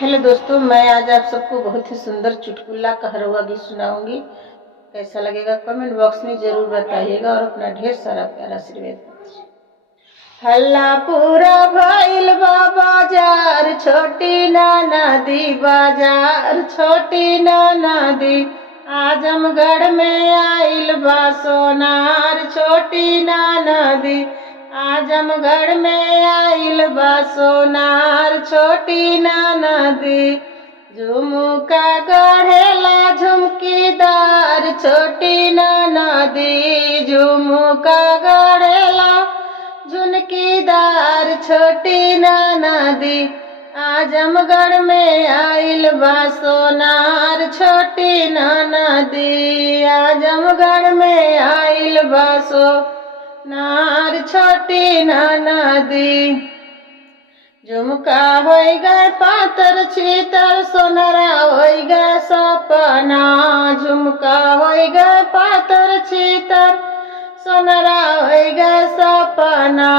Hello दोस्तों, मैं आज आप सबको बहुत ही सुंदर चुटकुला कहरवा गीत सुनाऊंगी। कैसा लगेगा कमेंट बॉक्स में जरूर बताइएगा और अपना ढेर सारा प्यारा आशीर्वाद। हल्ला पूरा भइल बा बाजार, छोटी नाना दी बाजार, छोटी नाना दी। आजमगढ़ में आइल बा सोनार, छोटी नाना दी। आजमगढ़ में आइल बा सोनार, छोटी नाना दी। झुमका गढ़ेला झुमकीदार, छोटी नाना दी। झुमका गढ़ेला झुमकीदार, छोटी नाना दी। आजमगढ़ में आइल बा सोनार, छोटी नाना दी। आजमगढ़ में आइल बा सोनार, छोटी नाना दी। झुमका होई गए पातर छीतर, सोनरा होई गए सपना। झुमका होई गए पातर छीतर, सोनरा होई गए सपना।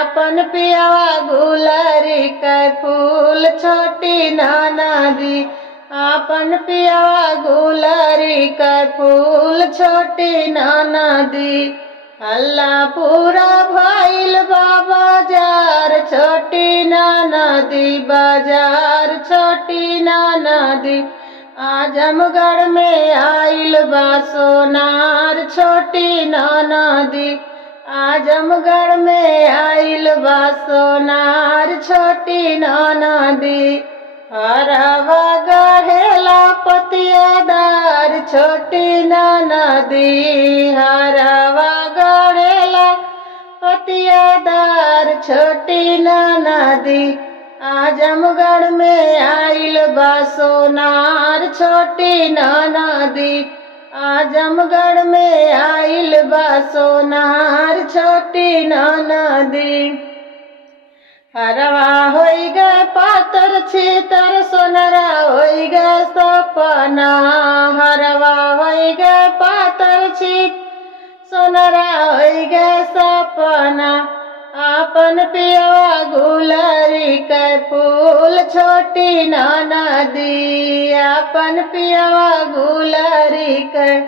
अपन पियावा गुलरी के फूल, छोटी नाना दी। अपन पियावा गुलरी के फूल, छोटी नाना दी। हल्ला पूरा भइल बा बाजार, छोटी नाना दी बाजार, छोटी नाना दी। आजमगढ़ में आइल बा सोनार, छोटी नाना दी। आजमगढ़ में आइल बा सोनार, छोटी नाना दी। हरवा गढ़ेला पतियादार, छोटी नाना दी। हरवा गढ़ेला पतियादार, छोटी नाना दी। आजमगढ़ में आइल बा सोनार, छोटी नाना दी। आजमगढ़ में आइल बा सोनार, छोटी नाना दी। हरवा होई गए पातर छीतर, सोनरा होई गए सपना। हरवा होई गए पातर छीतर, सोनरा होई गए सपना। अपन पियवा गुलरी के फूल, छोटी नाना दी। अपन पियवा गुलरी के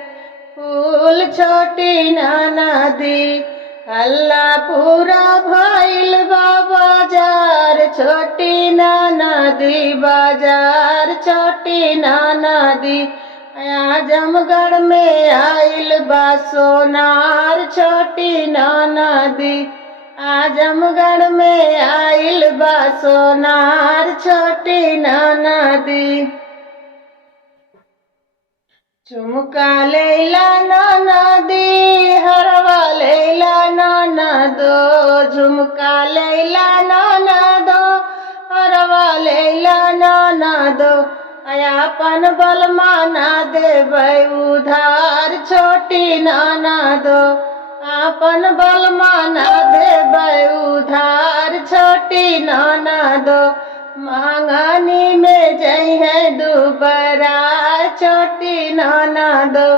फूल, छोटी नाना दी। हल्ला पूरा भइल बा बाजार, छोटी नाना दी बाजार, छोटी नाना दी। आजमगढ़ में आइल बा सोनार, छोटी नाना दी। आजमगढ़ में आइल बा सोनार, छोटी नाना दी। झुमका लैला नाना दी, हरवा लैला नाना दो। झुमका लैला नाना दो, हरवा लैला नाना दो। अपन बलमा ना देबै उधार, छोटी नाना दो। अपन बलमा ना देबै उधार, छोटी नाना दो। मांगनी में जइहे दुबरा, छोटी नाना दो।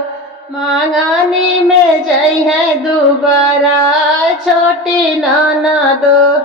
मांगनी में जइहे दुबरा, छोटी नाना दो।